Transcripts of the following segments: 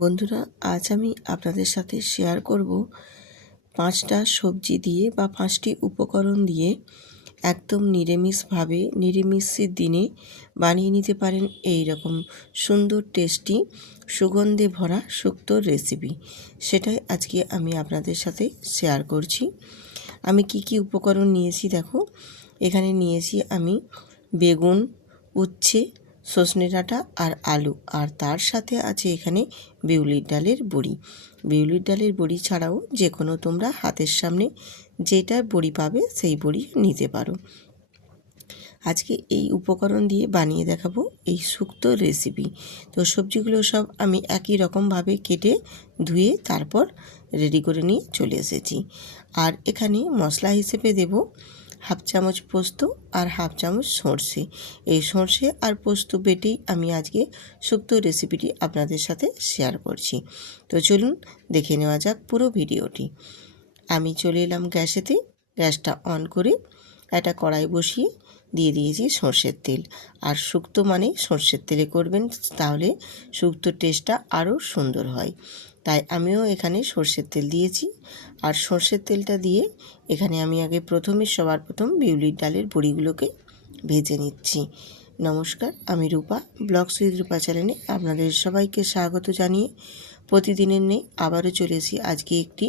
বন্ধুরা, আজ আমি আপনাদের সাথে শেয়ার করব 5টা সবজি দিয়ে বা 5টি উপকরণ দিয়ে একদম নিরামিষভাবে নিরামিষের দিনে বানিয়ে নিতে পারেন এই রকম সুন্দর টেস্টি সুগন্ধে ভরা শুক্তোর রেসিপি। সেটাই আজকে আমি আপনাদের সাথে শেয়ার করছি। আমি কি কি উপকরণ নিয়েছি দেখো। এখানে নিয়েছি আমি বেগুন, উচ্ছে, সজনে ডাঁটা আর আলু, আর তার সাথে আছে এখানে বিউলির ডালের বড়ি। বিউলির ডালের বড়ি ছাড়াও যে কোনো তোমরা হাতের সামনে যেটা বড়ি পাবে সেই বড়ি নিতে পারো। আজকে এই উপকরণ দিয়ে বানিয়ে দেখাবো এই শুক্তোর রেসিপি। তো সবজিগুলো সব আমি একই রকমভাবে কেটে ধুয়ে তারপর রেডি করে নিয়ে চলে এসেছি। আর এখানে মশলা হিসেবে দেব হাফ চামচ পোস্ত আর হাফ চামচ সর্ষে। এই সর্ষে আর পোস্ত বেটেই আমি আজকে শুক্তো রেসিপিটি আপনাদের সাথে শেয়ার করছি। তো চলুন দেখে নেওয়া যাক পুরো ভিডিওটি। আমি চলে এলাম গ্যাসেতে, গ্যাসটা অন করে একটা কড়াই বসিয়ে দিয়ে দিয়েছি সর্ষের তেল। আর শুক্তো মানে সর্ষের তেলে করবেন, তাহলে শুক্তোর টেস্টটা আরও সুন্দর হয়। তাই আমিও এখানে সর্ষের তেল দিয়েছি। আর সর্ষের তেলটা দিয়ে এখানে আমি আগে সবার প্রথম বিউলির ডালের বড়িগুলোকে ভেজে নিচ্ছি। নমস্কার, আমি রূপা, ব্লগস উইথ রূপা চ্যানেলে আপনাদের সবাইকে স্বাগত জানিয়ে প্রতিদিনের নেই আবারও চলেছি আজকে একটি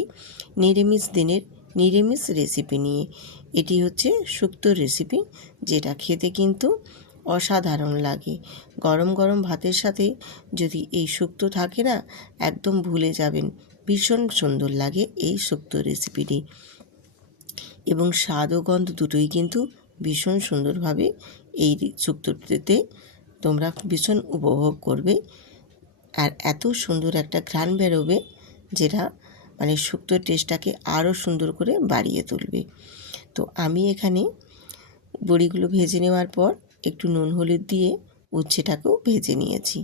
নিরামিষ দিনের নিরামিষ রেসিপি নিয়ে। এটি হচ্ছে শুক্তোর রেসিপি, যেটা খেতে কিন্তু অসাধারণ লাগে। গরম গরম ভাতের সাথে যদি এই শুক্তো থাকে না, একদম ভুলে যাবেন। ভীষণ সুন্দর লাগে এই শুক্তো রেসিপিটি, এবং স্বাদ ও গন্ধ দুটোই কিন্তু ভীষণ সুন্দরভাবে এই শুক্তোতে তোমরা ভীষণ উপভোগ করবে। আর এত সুন্দর একটা ঘ্রাণ বেরোবে, যেটা মানে শুক্তোর টেস্টটাকে আরও সুন্দর করে বাড়িয়ে তুলবে। তো আমি এখানে বড়িগুলো ভেজে নেওয়ার পর একটু নুন হলুদ দিয়ে উচ্ছেটাকেও ভেজে নিয়েছি।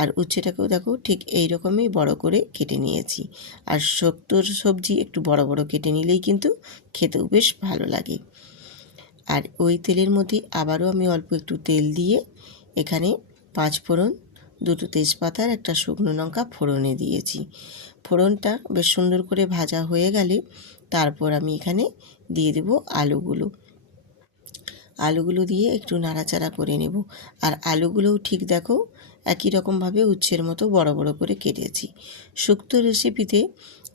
আর উচ্ছেটাকেও দেখো ঠিক এই রকমই বড় করে কেটে নিয়েছি। আর শুক্তোর সবজি একটু বড় বড় কেটে নিলেই কিন্তু খেতেও বেশ ভালো লাগে। আর ওই তেলের মধ্যে আবারও আমি অল্প একটু তেল দিয়ে এখানে 5 ফোড়ন, 2টো তেজপাতা আর একটা শুকনো লঙ্কা ফোড়নে দিয়েছি। ফোড়নটা বেশ সুন্দর করে ভাজা হয়ে গেলে তারপর আমি এখানে দিয়ে দেব আলুগুলো দিয়ে একটু নাড়াচাড়া করে নেব। আর আলুগুলোও ঠিক দেখো একই রকমভাবে উচ্ছের মতো বড় বড় করে কেটেছি। শুক্তো রেসিপিতে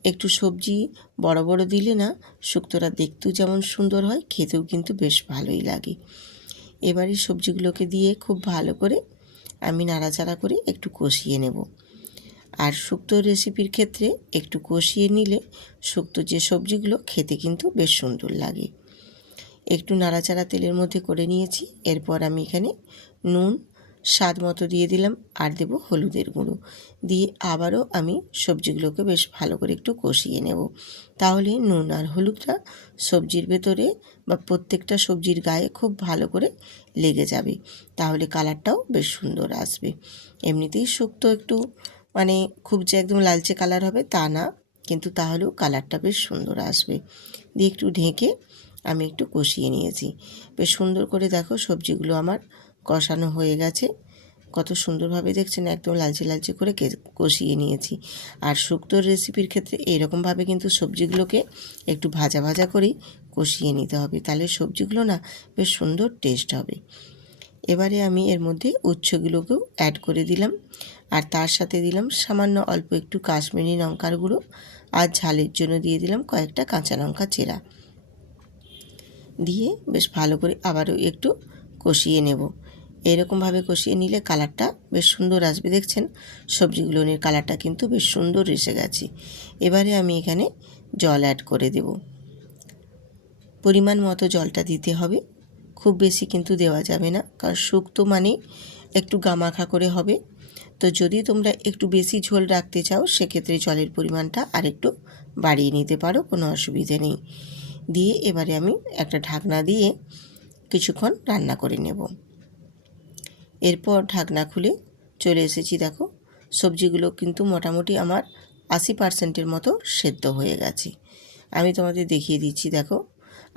একটু সবজি বড় বড় দিলে না, শুক্তোটা দেখতেও যেমন সুন্দর হয়, খেতেও কিন্তু বেশ ভালোই লাগে। এবারে সবজিগুলোকে দিয়ে খুব ভালো করে আমি নাড়াচাড়া করে একটু কষিয়ে নেব। আর শুক্তো রেসিপির ক্ষেত্রে একটু কষিয়ে নিলে শুক্তো যে সবজিগুলো খেতে কিন্তু বেশ সুন্দর লাগে। একটু নাড়াচাড়া তেলের মধ্যে করে নিয়েছি। এরপর আমি এখানে নুন স্বাদ মতো দিয়ে দিলাম, আর দেব হলুদের গুঁড়ো দিয়ে আবারও আমি সবজিগুলোকে বেশ ভালো করে একটু কষিয়ে নেব। তাহলে নুন আর হলুদটা সবজির ভেতরে বা প্রত্যেকটা সবজির গায়ে খুব ভালো করে লেগে যাবে, তাহলে কালারটাও বেশ সুন্দর আসবে। এমনিতেই শুক্তো একটু মানে খুব যে একদম লালচে কালার হবে তা না, কিন্তু তাহলেও কালারটা বেশ সুন্দর আসবে। দিয়ে একটু ঢেকে আমি একটু কষিয়ে নিয়েছি। বেশ সুন্দর করে দেখো সবজিগুলো আমার কষানো হয়ে গেছে। কত সুন্দরভাবে দেখছেন, একদম লালচে লালচে করে কষিয়ে নিয়েছি। আর শুক্তোর রেসিপির ক্ষেত্রে এইরকমভাবে কিন্তু সবজিগুলোকে একটু ভাজা ভাজা করেই কষিয়ে নিতে হবে, তাহলে সবজিগুলো না বেশ সুন্দর টেস্ট হবে। এবারে আমি এর মধ্যে উচ্ছেগুলোকেও অ্যাড করে দিলাম, আর তার সাথে দিলাম সামান্য অল্প একটু কাশ্মীরি লঙ্কার গুঁড়ো, আর ঝালের জন্য দিয়ে দিলাম কয়েকটা কাঁচা লঙ্কা চেরা। দিয়ে বেশ ভালো করে আবারও একটু কষিয়ে নেব। এরকমভাবে কষিয়ে নিলে কালারটা বেশ সুন্দর আসবে। দেখছেন সবজিগুলোর কালারটা কিন্তু বেশ সুন্দর এসে গেছে। এবারে আমি এখানে জল অ্যাড করে দেব। পরিমাণ মতো জলটা দিতে হবে, খুব বেশি কিন্তু দেওয়া যাবে না, কারণ শুক্তো মানে একটু গামাখা করে হবে। তো যদি তোমরা একটু বেশি ঝোল রাখতে চাও, সেক্ষেত্রে জলের পরিমাণটা আর একটু বাড়িয়ে নিতে পারো, কোনো অসুবিধে নেই। দিয়ে এবারে আমি একটা ঢাকনা দিয়ে কিছুক্ষণ রান্না করে নেব। এরপর ঢাকনা খুলে চলে এসেছি। দেখো সবজিগুলো কিন্তু মোটামুটি আমার 80% মতো সেদ্ধ হয়ে গেছে। আমি তোমাদের দেখিয়ে দিচ্ছি। দেখো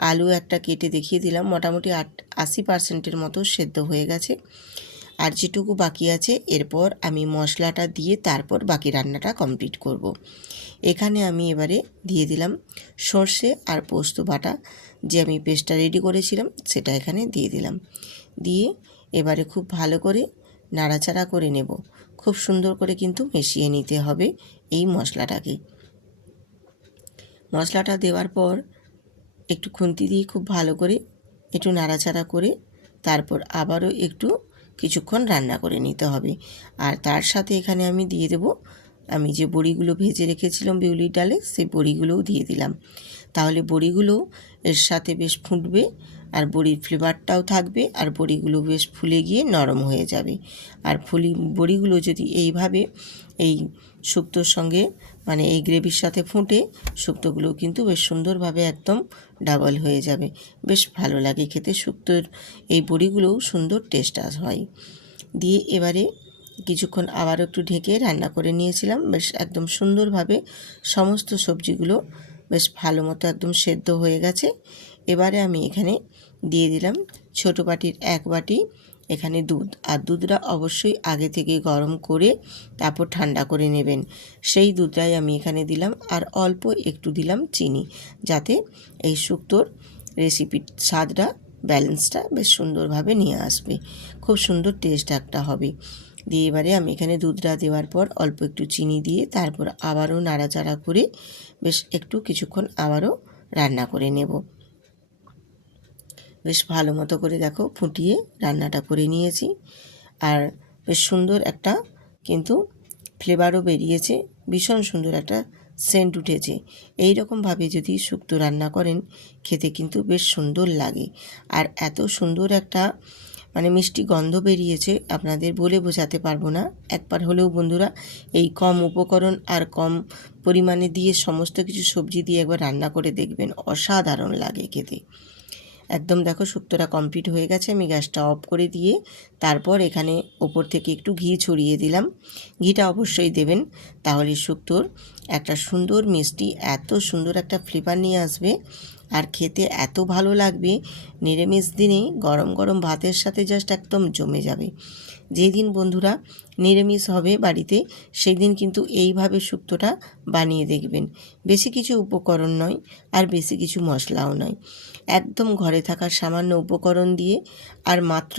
আলু একটা কেটে দেখিয়ে দিলাম, মোটামুটি 80% মতো সেদ্ধ হয়ে গেছে। আর যেটুকু বাকি আছে এরপর আমি মশলাটা দিয়ে তারপর বাকি রান্নাটা কমপ্লিট করব। এখানে আমি এবারে দিয়ে দিলাম সর্ষে আর পোস্ত বাটা, যে আমি পেস্টটা রেডি করেছিলাম সেটা এখানে দিয়ে দিলাম। দিয়ে এবারে খুব ভালো করে নাড়াচাড়া করে নেব। খুব সুন্দর করে কিন্তু মিশিয়ে নিতে হবে এই মশলাটাকে। মশলাটা দেওয়ার পর একটু খুন্তি দিয়ে খুব ভালো করে একটু নাড়াচাড়া করে তারপর আবারও একটু কিছুক্ষণ রান্না করে নিতে হবে। আর তার সাথে এখানে আমি দিয়ে দেব আমি যে বড়িগুলো ভেজে রেখেছিলাম বিউলির ডালে, সেই বড়িগুলোও দিয়ে দিলাম। তাহলে বড়িগুলো এর সাথে বেশ ফুটবে আর বড়ির ফ্লেভারটাও থাকবে আর বড়িগুলো বেশ ফুলে গিয়ে নরম হয়ে যাবে। আর বড়িগুলো যদি এইভাবে এই শুক্তোর সঙ্গে মানে এই গ্রেভির সাথে ফুটে, শুক্তোগুলো কিন্তু বেশ সুন্দরভাবে একদম ডাবল হয়ে যাবে, বেশ ভালো লাগে খেতে। শুক্তোর এই বড়িগুলোও সুন্দর টেস্ট হয়। দিয়ে এবারে কিছুক্ষণ আবার একটু ঢেকে রান্না করে নিয়েছিলাম। বেশ একদম সুন্দরভাবে সমস্ত সবজিগুলো বেশ ভালো মতো একদম সেদ্ধ হয়ে গেছে। এবারে আমি এখানে দিয়ে দিলাম ছোটো বাটির 1 বাটি এখানে দুধ। আর দুধটা অবশ্যই আগে থেকে গরম করে তারপর ঠান্ডা করে নেবেন, সেই দুধটাই আমি এখানে দিলাম। আর অল্প একটু দিলাম চিনি, যাতে এই শুক্তোর রেসিপির স্বাদটা ব্যালেন্সটা বেশ সুন্দরভাবে নিয়ে আসবে, খুব সুন্দর টেস্ট একটা হবে। দিয়ে এবারে আমি এখানে দুধটা দেওয়ার পর অল্প একটু চিনি দিয়ে তারপর আবারও নাড়াচাড়া করে বেশ একটু কিছুক্ষণ আবারও রান্না করে নেব। বেশ ভালো মতো করে দেখো ফুটিয়ে রান্নাটা করে নিয়েছি। আর বেশ সুন্দর একটা কিন্তু ফ্লেভারও বেরিয়েছে, ভীষণ সুন্দর একটা সেন্ট উঠেছে। এই রকমভাবে যদি শুক্তো রান্না করেন খেতে কিন্তু বেশ সুন্দর লাগে। আর এত সুন্দর একটা মানে মিষ্টি গন্ধ বেরিয়েছে আপনাদের বলে বোঝাতে পারবো না। একবার হলেও বন্ধুরা এই কম উপকরণ আর কম পরিমাণে দিয়ে সমস্ত কিছু সবজি দিয়ে একবার রান্না করে দেখবেন, অসাধারণ লাগে খেতে। একদম দেখো শুক্তোটা কমপ্লিট হয়ে গেছে। আমি গ্যাসটা অফ করে দিয়ে তারপর এখানে ওপর থেকে একটু ঘি ছড়িয়ে দিলাম। ঘিটা অবশ্যই দেবেন, তাহলে শুক্তোর একটা সুন্দর মিষ্টি এত সুন্দর একটা ফ্লেভার নিয়ে আসবে আর খেতে এত ভালো লাগবে। নিরামিষ দিনে গরম গরম ভাতের সাথে জাস্ট একদম জমে যাবে। যেই দিন বন্ধুরা নিরামিষ হবে বাড়িতে, সেই দিন কিন্তু এইভাবে শুক্তোটা বানিয়ে দেখবেন। বেশি কিছু উপকরণ নয় আর বেশি কিছু মশলাও নয়, একদম ঘরে থাকা সামান্য উপকরণ দিয়ে আর মাত্র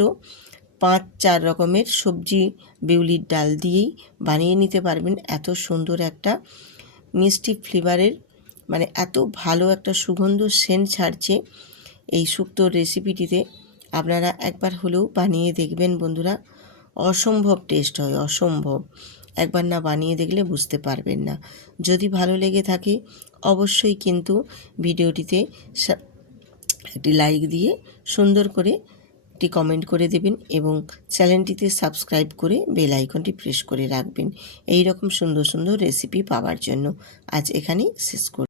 5-4 রকমের সবজি বিউলির ডাল দিয়েই বানিয়ে নিতে পারবেন এত সুন্দর একটা মিষ্টি ফ্লেভারের, মানে এত ভালো একটা সুগন্ধ সেন্ট ছাড়ছে এই শুক্তোর রেসিপিটিতে। আপনারা একবার হলেও বানিয়ে দেখবেন বন্ধুরা, অসম্ভব টেস্ট হয়, অসম্ভব। একবার না বানিয়ে দেখলে বুঝতে পারবেন না। যদি ভালো লেগে থাকে অবশ্যই কিন্তু ভিডিওটিতে একটি লাইক দিয়ে সুন্দর করে একটি কমেন্ট করে দেবেন এবং চ্যানেলটিতে সাবস্ক্রাইব করে বেল আইকনটি প্রেস করে রাখবেন এই রকম সুন্দর সুন্দর রেসিপি পাওয়ার জন্য। আজ এখানেই শেষ করছি।